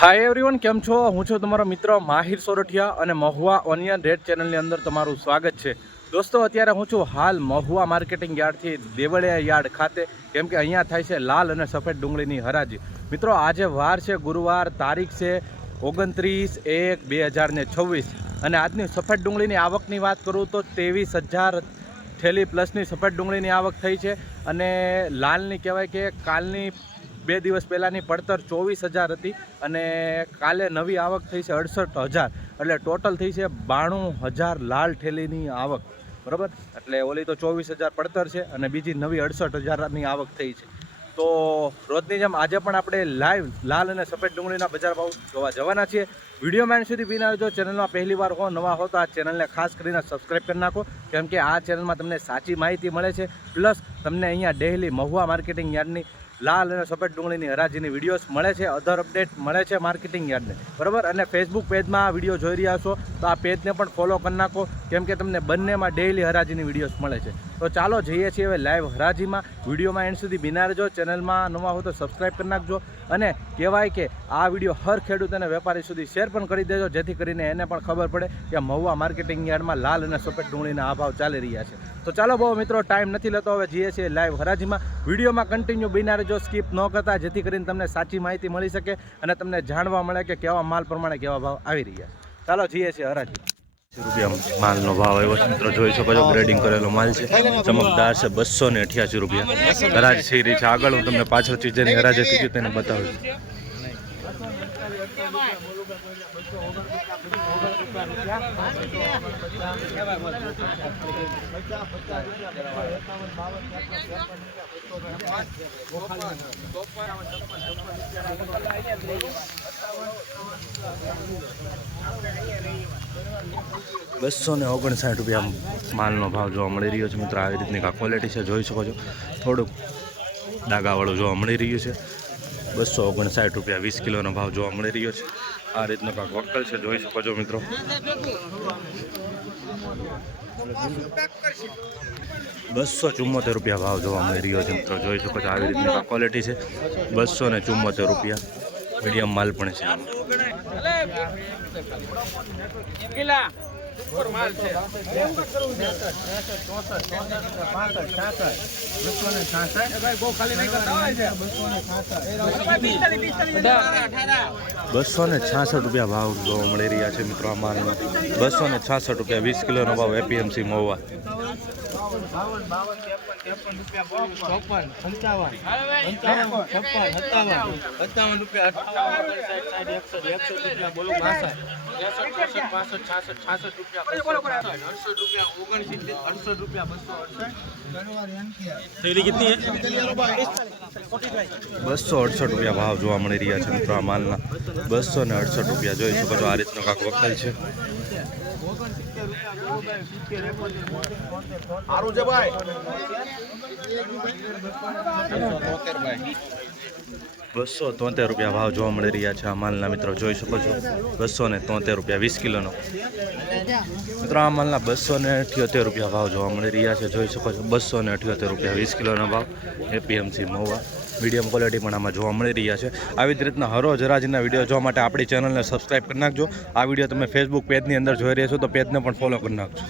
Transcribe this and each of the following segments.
Hi everyone केम छो हूँ छो तमारो मित्र माहिर सोरठिया અને મહુવા ઓનિયન રેડ ચેનલની અંદર તમારું સ્વાગત છે। દોસ્તો અત્યારે હું છું હાલ મહુવા માર્કેટિંગ યાર્ડથી દેવળિયા યાર્ડ ખાતે, કેમ કે અહીંયા થાય છે લાલ અને સફેદ ડુંગળીની હરાજી। મિત્રો આજે વાર છે ગુરુવાર, તારીખ છે 29/1/2026 અને આજની સફેદ ડુંગળીની આવકની વાત કરું તો 23,000 થેલી પ્લસની સફેદ ડુંગળીની આવક થઈ છે। અને લાલની કહેવાય કે કાલની 2 દિવસ પહેલાંની પડતર 24,000 હતી અને કાલે નવી આવક થઈ છે 68,000, એટલે ટોટલ થઈ છે 92,000 લાલ ઠેલીની આવક, બરાબર। એટલે ઓલી તો 24,000 પડતર છે અને બીજી નવી 68,000ની આવક થઈ છે। તો રોજની જેમ આજે પણ આપણે લાઈવ લાલ અને સફેદ ડુંગળીના બજાર ભાવ જોવા જવાના છીએ। વિડીયોમાં એન્ડ સુધી બિના જો ચેનલમાં પહેલી વાર હો, નવા હો તો આ ચેનલને ખાસ કરીને સબસ્ક્રાઈબ કરી નાખો, કેમ કે આ ચેનલમાં તમને સાચી માહિતી મળે છે, પ્લસ તમને અહીંયા ડેઈલી મહુવા માર્કેટિંગ યાર્ડની લાલ અને સફેદ ડુંગળીની હરાજીની વિડીયોઝ મળે છે, અધર અપડેટ મળે છે માર્કેટિંગ યાર્ડને, બરાબર। અને ફેસબુક પેજમાં આ વિડીયો જોઈ રહ્યા છો તો આ પેજને પણ ફોલો કરી નાખો, કેમ કે તમને બંનેમાં ડેઈલી હરાજીની વિડીયોઝ મળે છે। તો ચાલો જઈએ છીએ હવે લાઈવ હરાજીમાં। વિડીયોમાં એન્ડ સુધી બિના રહેજો, ચેનલમાં નવા હો તો સબસ્ક્રાઈબ કરી નાખજો અને કહેવાય કે આ વિડીયો હર ખેડૂત અને વેપારી સુધી શેર પણ કરી દેજો, જેથી કરીને એને પણ ખબર પડે કે મહુવા માર્કેટિંગ યાર્ડમાં લાલ અને સફેદ ડુંગળીના આ ભાવ ચાલી રહ્યા છે। તો ચાલો બહુ મિત્રો ટાઈમ નથી લેતો, હવે જઈએ છીએ લાઈવ હરાજીમાં। વિડીયોમાં કન્ટિન્યુ બિના રહેજો, સ્કીપ ન કરતા, જેથી કરીને તમને સાચી માહિતી મળી શકે અને તમને જાણવા મળે કે કેવા માલ પ્રમાણે કેવા ભાવ આવી રહ્યા છે। ચાલો જઈએ છીએ હરાજી। રૂપિયા માલનો ભાવ આવ્યો છે મિત્રો, જોઈ શકો છો ગ્રેડિંગ કરેલો માલ છે, ચમકદાર છે। 288 રૂપિયા હરાજી થઈ રહી છે। આગળ હું તમને પાછળથી જેની હરાજી થઈ ગયું તેને બતાવું છું। ₹259 માલનો ભાવ જોવા મળી રહ્યો છે મિત્રો। આવી રીતની ક્વોલિટી છે, જોઈ શકો છો, થોડુંક ડાગાવાળું જોવા મળી રહ્યું છે। ₹259 20 કિલોનો ભાવ જોવા મળી રહ્યો છે। આ રીતનો કાંક વક્કલ છે, જોઈ શકો છો મિત્રો। ₹274 ભાવ જોવા મળી રહ્યો છે મિત્રો, જોઈ શકો છો। આવી રીતની ક્વોલિટી છે, ₹274 મીડિયમ માલ પણ છે। ₹266 ભાવ જોવા મળી રહ્યા છે મિત્રો આ માલનો। ₹266 20 કિલોનો ભાવ એપીએમસી મહુવા। ₹268 ભાવ જોવા મળી રહ્યા છે મિત્રો આ માલના। ₹268 જોઈ શકો છો। આ રીતનો કાંક વકલ છે। ₹273 ભાવ જોવા મળી રહ્યા છે આ માલના મિત્રો, જોઈ શકો છો। ₹273 20 કિલોનો મિત્રો આ માલના। ₹278 ભાવ જોવા મળી રહ્યા છે, જોઈ શકો છો। ₹278 20 કિલોનો ભાવ એપીએમસી મહુવા। મીડિયમ ક્વોલિટી પણ આમાં જોવા મળી રહ્યા છે। આવી જ રીતના હરોજ હરાજીના વિડીયો જોવા માટે આપણી ચેનલને સબસ્ક્રાઈબ કરી નાખજો। આ વિડીયો તમે ફેસબુક પેજની અંદર જોઈ રહ્યા છો તો પેજને પણ ફોલો કરી નાખજો।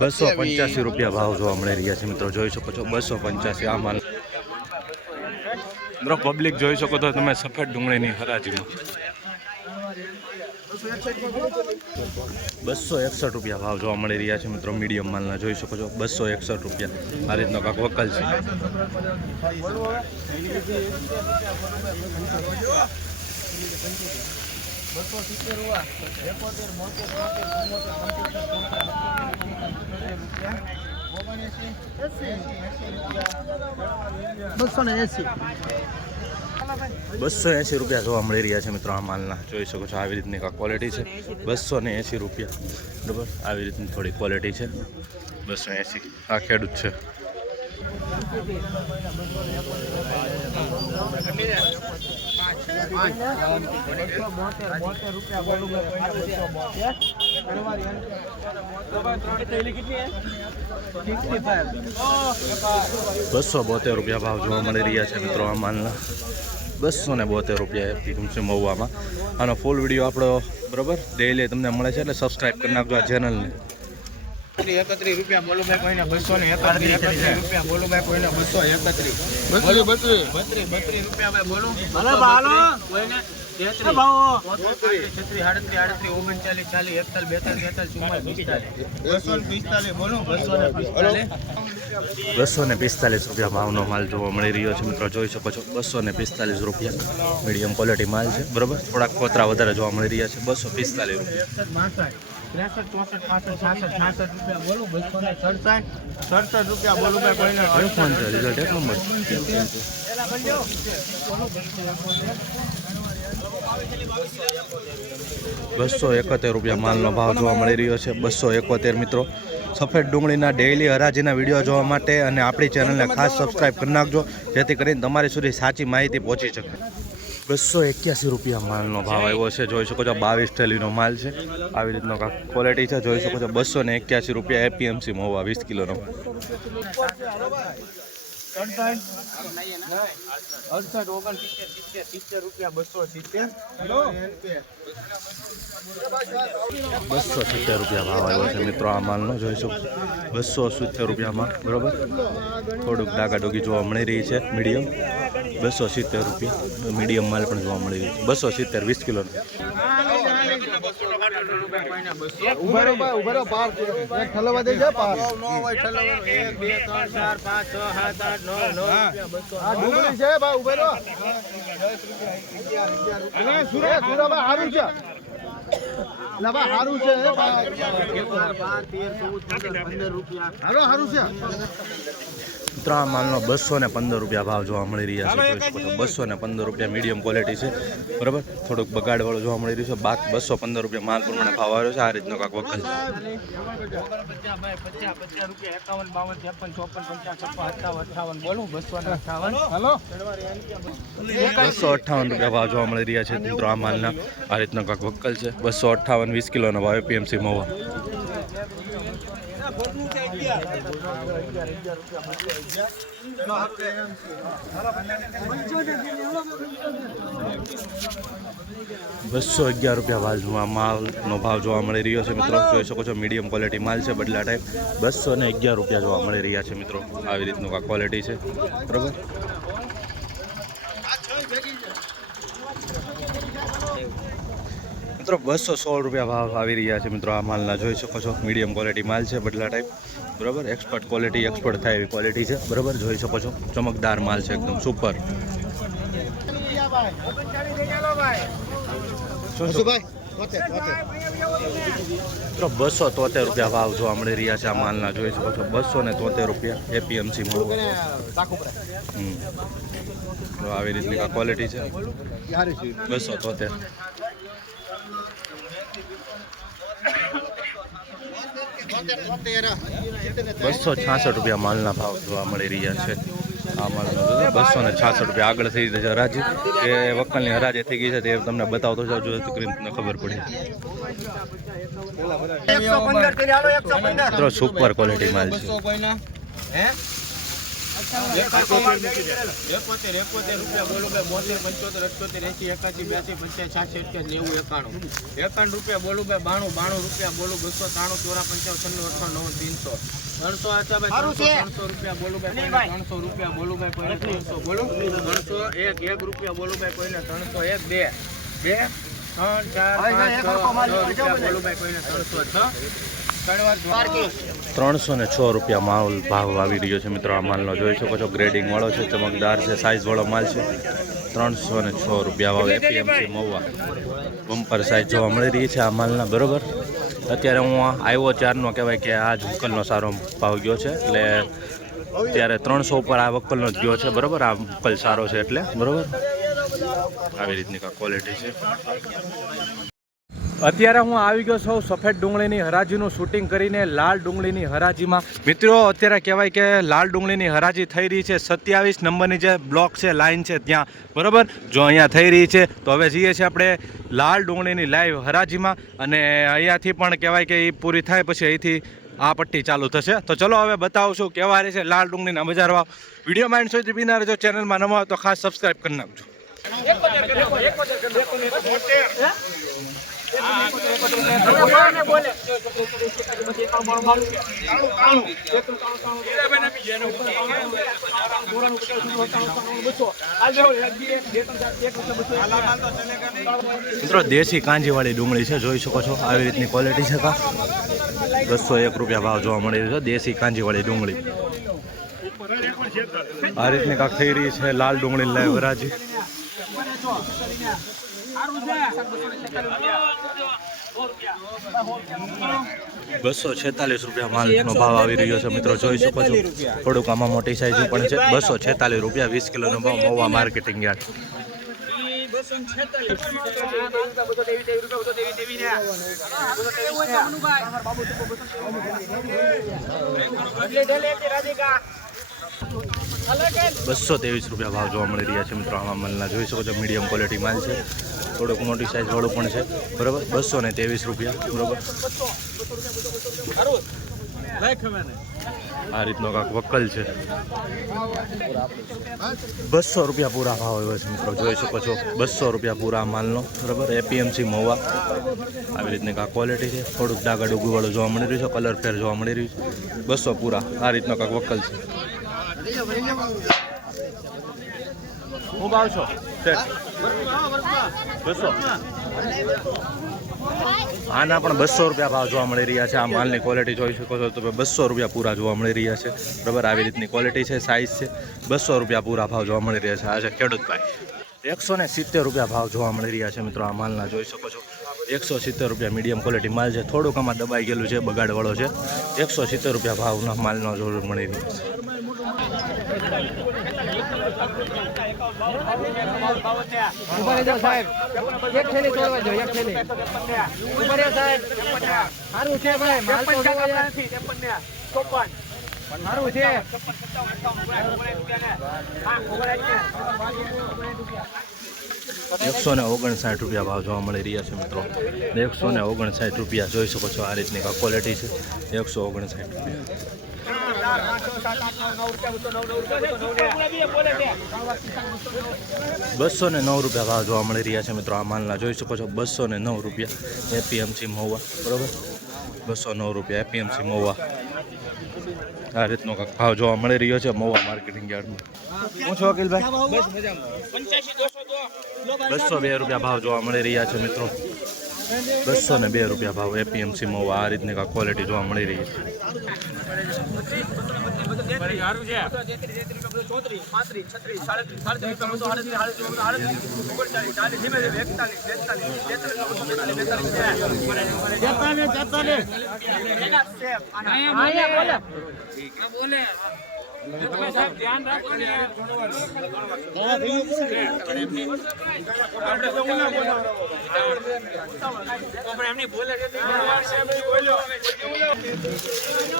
₹285 ભાવ જોવા મળી રહ્યા છે મિત્રો, જોઈ શકો છો। 285 આ માલ મિત્રો। પબ્લિક જોઈ શકો તો તમે સફેદ ડુંગળીની હરાજીમાં। ₹261 ભાવ જોવા મળી રહ્યા છે મિત્રો મીડિયમ માલના, જોઈ શકો છો। ₹261 આ રીતનો કાંક વકલ છે। ₹280 જોવા મળી રહ્યા છે મિત્રો આ માલના, જોઈ શકો છો। આવી રીતની ક્વોલિટી છે। ₹280 બરાબર, આવી રીતની થોડી ક્વોલિટી છે। 280 આ ખેડૂત છે। ₹272 ₹272 ભાવ જોવા મળી રહ્યા છે મિત્રો આ માલના. ₹272 એપીએમસી મહુવામાં. આનો ફૂલ વિડીયો આપણો બરાબર ડેઈલી તમને મળે છે, એટલે સબસ્ક્રાઈબ કરી નાખજો આ ચેનલને. ₹31 બોલો ભાઈ કોઈને 231 રૂપિયા બોલો ભાઈ કોઈને 231 ₹32 ભાઈ બોલો કોઈને 245 ભાવનો માલ જોવા મળી રહ્યો છે મિત્રો. જોઈ શકો છો ₹245 મીડિયમ ક્વોલિટી માલ છે બરાબર. થોડાક કોતરા વધારે જોવા મળી રહ્યા છે. ₹245. 63 બોલો 267 રૂપિયા બોલો ભાઈ કોઈને રિઝલ્ટ એક નંબર. ₹271 માલનો ભાવ જોવા મળી રહ્યો છે. 271 મિત્રો. સફેદ ડુંગળીના ડેઈલી હરાજીના વિડીયો જોવા માટે અને આપણી ચેનલને ખાસ સબસ્ક્રાઈબ કરી નાખજો, જેથી કરીને તમારી સુધી સાચી માહિતી પહોંચી શકે. ₹281 માલનો ભાવ આવ્યો છે. જોઈ શકો છો 22 થેલીનો માલ છે. આવી રીતનો ક્વોલિટી છે. જોઈ શકો છો ₹281 એપીએમસી મહુવા 20 કિલોનો. 270 ભાવ આવ્યો છે મિત્રો આ માલનો. જોઈ શકો ₹270 બરાબર. થોડુંક ડાગાડોગી જોવા મળી રહી છે મીડિયમ. ₹270 મીડિયમ માલ પણ જોવા મળી રહી છે. 270 20 કિલોનો. ત્રણ માલનો ₹215 ભાવ જોવા મળી રહ્યા છે. જોઈ શકો છો ₹215 મીડિયમ ક્વોલિટી છે બરાબર. થોડુંક બગાડવાળો જોવા મળી રહ્યું છે. બાકી ₹215 માલ પ્રમાણે ભાવ આવ્યો છે. આ રીતનો કાંક વખત 258 ભાવ જોવા મળી રહ્યા છે મિત્રો આ માલના. આ રીતનો કાંક વક્કલ છે. 258 20 કિલોનો ભાવ એપીએમસી મહુવા. ₹211 માલનો ભાવ જોવા મળી રહ્યો છે મિત્રો. જોઈ શકો છો મીડિયમ ક્વોલિટી માલ છે. બદલા ટાઈપ ₹211 જોવા મળી રહ્યા છે મિત્રો. આવી રીતનું આ ક્વોલિટી છે બરાબર. મિત્રો ₹216 ભાવ આવી રહ્યા છે મિત્રો આ માલના. જોઈ શકો છો મીડિયમ ક્વોલિટી માલ છે. બદલા ટાઈપ બરાબર. એક્સપર્ટ ક્વોલિટી, એક્સપર્ટ થાય એવી ક્વોલિટી છે બરાબર. જોઈ શકો છો ચમકદાર માલ છે એકદમ સુપર. ₹273 ભાવ જોવા મળી રહ્યા છે આ માલના. જોઈ શકો છો ₹273 એપીએમસી મહુવા. આવી રીતની આ ક્વોલિટી છે. 273. ₹266 માલના ભાવ જોવા મળી રહ્યા છે આ માલનો. ₹266 આગળ થઈ જશે હરાજી કે વકલની હરાજી થઈ ગઈ છે તે તમને બતાવતો જાઉં જો તમને ખબર પડી. મિત્રો સુપર ક્વોલિટી માલ છે. ₹71 બોલો ભાઈ 72 75 80 81 82 85 86 90 91 બોલો ભાઈ 92 બોલો 293 54 55 300 બોલો ભાઈ ₹300 બોલો ભાઈ કોઈને 300 બોલો 301 બોલો ભાઈ કોઈને 301 2 3 4 5 બોલો ભાઈ કોઈને 306 માલ ભાવ આવી રહ્યો છે મિત્રો આ માલનો. જોઈ શકો છો ગ્રેડિંગ વાળો છે, ચમકદાર છે, સાઇઝ વાળો માલ છે. ₹306 ભાવ એપીએમસી મહુવા. બમ્પર સાઇઝ જોવા મળી રહી છે આ માલના બરોબર. અત્યારે હું આવ્યો ચારનો કહેવાય કે આ જ વકલનો સારો ભાવ ગયો છે, એટલે અત્યારે 300 ઉપર આ વકલનો જ ગયો છે બરોબર. આ વકલ સારો છે એટલે બરોબર. આવી રીતની ક્વોલિટી છે. અત્યારે હું આવી ગયો છું સફેદ ડુંગળીની હરાજીનું શૂટિંગ કરીને લાલ ડુંગળીની હરાજીમાં. મિત્રો અત્યારે કહેવાય કે લાલ ડુંગળીની હરાજી થઈ રહી છે 27 નંબરની જે બ્લોક છે, લાઈન છે ત્યાં, બરાબર. જો અહીંયા થઈ રહી છે તો હવે જઈએ છીએ આપણે લાલ ડુંગળીની લાઈવ હરાજીમાં, અને અહીંયાથી પણ કહેવાય કે એ પૂરી થાય પછી અહીંથી આ પટ્ટી ચાલુ થશે. તો ચલો હવે બતાવું છું કેવા રહે છે લાલ ડુંગળીના બજાર ભાવ. વિડીયો માઇન્ડ સુધી બિના રહેજો, ચેનલમાં નવા હોય તો ખાસ સબસ્ક્રાઈબ કરી નાખજો. મિત્રો દેશી કાંજીવાળી ડુંગળી છે, જોઈ શકો છો આવી રીતની ક્વોલિટી છે. 201 રૂપિયા ભાવ જોવા મળી રહ્યો છે દેશી કાંજીવાળી ડુંગળી. આ રીતની કાંક થઈ રહી છે લાલ ડુંગળી લાઈવ હરાજી. 246 રૂપિયા માલનો ભાવ આવી રહ્યો છે મિત્રો, જોઈ શકો છો. થોડુંક આમાં મોટી સાઈઝ પણ છે. 246 રૂપિયા 20 કિલોનો ભાવ મહુવા માર્કેટિંગ યાર્ડ. ₹223 ભાવ જોવા મળી રહ્યા છે મિત્રો આમાં માલના, જોઈ શકો છો. મીડિયમ ક્વોલિટી માલ છે, થોડુંક મોટી સાઈઝ વાળું પણ છે, બરાબર. 223 રૂપિયા, બરાબર. આ રીતનો કાંક વક્કલ છે. 200 રૂપિયા પૂરા ભાવ આવ્યો છે મિત્રો, જોઈ શકો છો. 200 રૂપિયા પૂરા માલનો, બરાબર. એપીએમસી મહુવા. આવી રીતની કાંક ક્વોલિટી છે, થોડુંક ડાગા ડુગુવાળું જોવા મળી રહ્યું છે, કલર ફેર જોવા મળી રહ્યું છે. 200 પૂરા. આ રીતનો કાંક વક્કલ છે. હું ભાવ છો 200. આના પણ 200 રૂપિયા ભાવ જોવા મળી રહ્યા છે. આ માલની ક્વોલિટી જોઈ શકો છો તો 200 રૂપિયા પૂરા જોવા મળી રહ્યા છે, બરાબર. આવી રીતની ક્વોલિટી છે, સાઇઝ છે. 200 રૂપિયા પૂરા ભાવ જોવા મળી રહ્યા છે. આ છે ખેડૂતભાઈ. 170 રૂપિયા ભાવ જોવા મળી રહ્યા છે મિત્રો આ માલના, જોઈ શકો છો. 170 રૂપિયા મીડિયમ ક્વોલિટી માલ છે, થોડુંક આમાં દબાઈ ગયેલું છે, બગાડવાળો છે. 170 રૂપિયા ભાવના માલનો જોવા મળી રહ્યો છે. ₹159 રૂપિયા ભાવ જોવા મળી રહ્યા છે મિત્રો. 159 રૂપિયા જોઈ શકો છો. આ રીતની ક્વોલિટી છે. 159 રૂપિયા. 209 રૂપિયા ભાવ જોવા મળી રહ્યા છે મિત્રો આ માલના, જોઈ શકો છો. 209 રૂપિયા એપીએમસી મહુવા, બરોબર. 209 રૂપિયા એપીએમસી મહુવા. આ રીતનો ભાવ જોવા મળી રહ્યો છે મહુવા માર્કેટિંગ યાર્ડમાં. હું છું વકીલભાઈ. 202 રૂપિયા ભાવ જોવા મળી રહ્યા છે મિત્રો. 202 રૂપિયા ભાવ એપીએમસી મહુવા. આ રીતની ક્વોલિટી જોવા મળી રહી છે.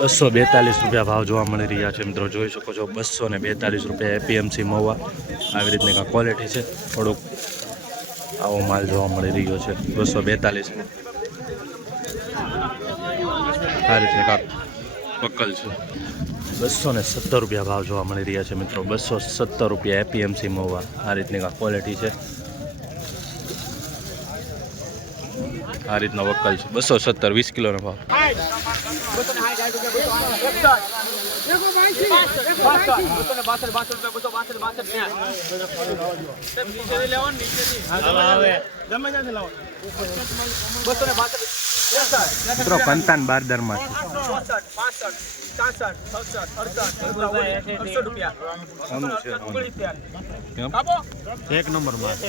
₹242 ભાવ જોવા મળી રહ્યા છે મિત્રો, જોઈ શકો છો. 242 રૂપિયા એપીએમસી મહુવા. આવી રીતની ક્વોલિટી છે, થોડુંક આવો માલ જોવા મળી રહ્યો છે. 242. આ રીતની પકલ છે. 217 રૂપિયા ભાવ જોવા મળી રહ્યા છે મિત્રો. 217 રૂપિયા એપીએમસી મહુવા. આ રીતની ક્વોલિટી છે. આ રીતનો વક્કલ છે. 217 20 કિલોનો ભાવ. મિત્રો કંતાન બારદારમાં છે. 1 નંબરમાં 72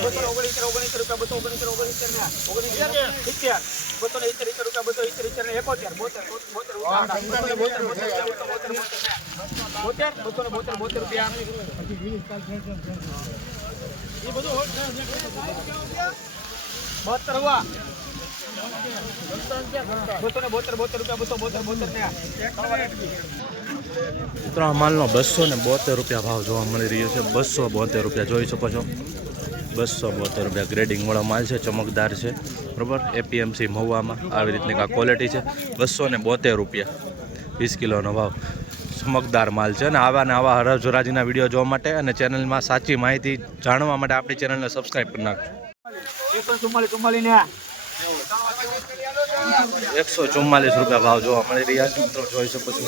મિત્રો આ માલનો 272 રૂપિયા ભાવ જોવા મળી રહ્યો છે. 272 રૂપિયા જોઈ શકો છો. 272 રૂપિયા ગ્રેડિંગ વાળો માલ છે, ચમકદાર છે બરોબર. એપીએમસી મહુવામાં આવી રીતની આ ક્વોલિટી છે. 272 રૂપિયા 20 કિલોનો ભાવ. ચમકદાર માલ છે અને આવા ને આવા હરાજીના વિડીયો જોવા માટે અને ચેનલમાં સાચી માહિતી જાણવા માટે આપણી ચેનલને સબસ્ક્રાઈબ કરી નાખજો. 144 રૂપિયા ભાવ જોવા મળી રહ્યા છે મિત્રો, જોઈ શકો છો.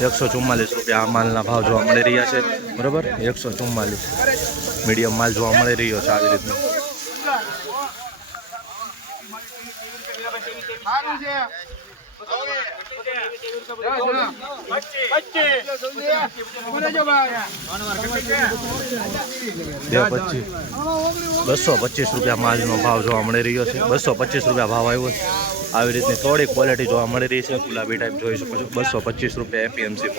144 રૂપિયા આ માલના ભાવ જોવા મળી રહ્યા છે બરોબર. 144 મીડિયમ માલ જોવા મળી રહ્યો છે આવી રીતનો. ₹225 રૂપિયા માલનો ભાવ જોવા મળી રહ્યો છે. 225 રૂપિયા ભાવ આવ્યો છે. આવી રીતની થોડી ક્વોલિટી જોવા મળી રહી છે. ગુલાબી ટાઈપ જોઈ શકો છો. 225 રૂપિયા એપીએમસી.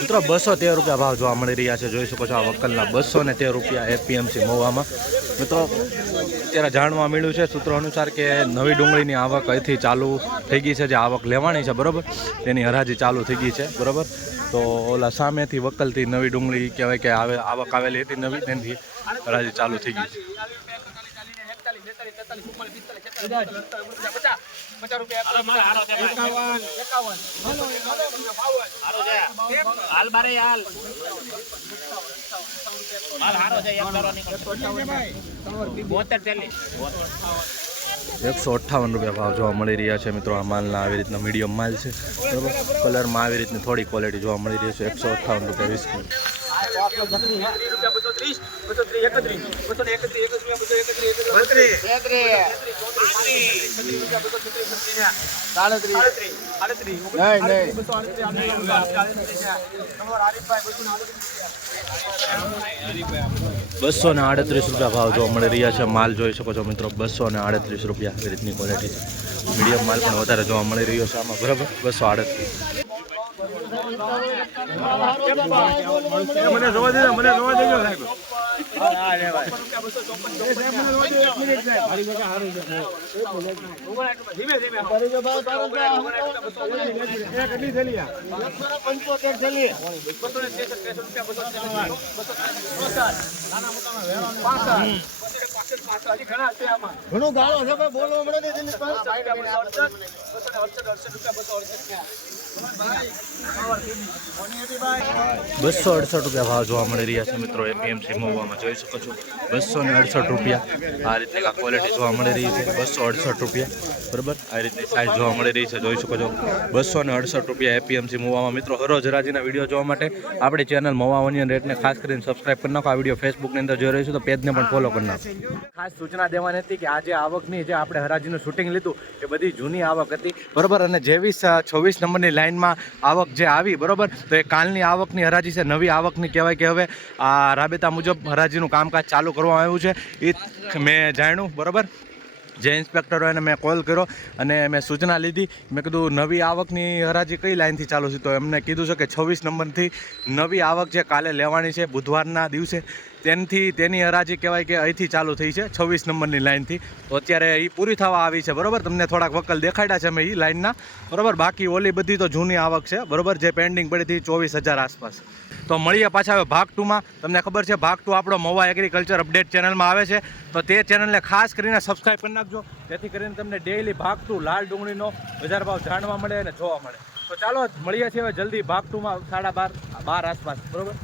મિત્રો 213 રૂપિયા ભાવ જોવા મળી રહ્યા છે, જોઈ શકો છો. આ વકલના 213 રૂપિયા એપીએમસી મહુવામાં. મિત્રો અત્યારે જાણવા મળ્યું છે સૂત્રો અનુસાર કે નવી ડુંગળીની આવક અહીંથી ચાલુ થઈ ગઈ છે. જે આવક લેવાની છે બરોબર, તેની હરાજી ચાલુ થઈ ગઈ છે બરોબર. તો ઓલા સામેથી વકલથી નવી ડુંગળી કહેવાય કે આવક આવેલી હતી નવી, તેની હરાજી ચાલુ થઈ ગઈ છે. હાલ બારે હાલ 158 રૂપિયા ભાવ જોવા મળી રહ્યા છે મિત્રો. આ માલના આવી રીતના મીડિયમ માલ છે બરોબર. કલરમાં આવી રીતની થોડી ક્વોલિટી જોવા મળી રહી છે. 158 રૂપિયા 20 કિલો. ₹238 ભાવ જોવા મળી રહ્યા છે. માલ જોઈ શકો છો મિત્રો. 238 રૂપિયા આવી રીતની ક્વોલિટી છે. મીડિયમ માલ પણ વધારે જોવા મળી રહ્યો છે આમાં બરાબર. 238. મને જોવા દેજો સાહેબ. કેટલી થેલી? 75 થેલી. ઘણું ગાળો છે પણ બોલવા મળે ને. 268 રૂપિયા ભાવ જોવા મળી રહ્યા છે મિત્રો. એપીએમસી મહુવામાં જોઈ શકો છો. 268 રૂપિયા આ રીતની ક્વોલિટી જોવા મળી રહી છે. 268 રૂપિયા બરાબર. આ રીતની સાઇઝ જોવા મળી રહી છે, જોઈ શકો છો. 268 રૂપિયા એપીએમસી મહુવામાં. મિત્રો હરોજ હરાજીના વિડીયો જોવા માટે આપણી ચેનલ મહુવા ઓનિયન રેટને ખાસ કરીને સબસ્ક્રાઈબ કરી નાખો. આ વિડીયો ફેસબુકની અંદર જોઈ રહીશું તો પેજને પણ ફોલો કરી નાખો. ખાસ સૂચના દેવાની હતી કે આજે આવકની જે આપણે હરાજીનું શૂટિંગ લીધું એ બધી જૂની આવક હતી બરાબર. અને જેવી 26 નંબરની લાઇનમાં આવક જે આવી બરાબર, તો એ કાલની આવકની હરાજી છે. નવી આવકની કહેવાય કે હવે આ રાબેતા મુજબ હરાજીનું કામકાજ ચાલુ કરવામાં આવ્યું છે. એ મેં જાણ્યું બરાબર. જે ઇન્સ્પેક્ટર હોય એને મેં કોલ કર્યો અને મેં સૂચના લીધી. મેં કીધું નવી આવકની હરાજી કઈ લાઇનથી ચાલુ છે? તો એમને કીધું છે કે 26 નંબરથી નવી આવક જે કાલે લેવાની છે બુધવારના દિવસે, તેની હરાજી કહેવાય કે અહીંથી ચાલુ થઈ છે 26 નંબરની લાઇનથી. તો અત્યારે એ પૂરી થવા આવી છે બરાબર. તમને થોડાક વકલ દેખાડ્યા છે મેં એ લાઇનના બરાબર. બાકી ઓલી બધી તો જૂની આવક છે બરાબર, જે પેન્ડિંગ પડી હતી 24,000 આસપાસ. તો મળીએ પાછા હવે ભાગ 2માં. તમને ખબર છે ભાગ 2 આપણો મહુવા એગ્રીકલ્ચર અપડેટ ચેનલમાં આવે છે, તો તે ચેનલને ખાસ કરીને સબસ્ક્રાઈબ કરી નાખજો, જેથી કરીને તમને ડેઈલી ભાગ 2 લાલ ડુંગળીનો બજાર ભાવ જાણવા મળે અને જોવા મળે. તો ચાલો મળીએ છીએ હવે જલ્દી ભાગ 2માં 12:30 આસપાસ બરાબર.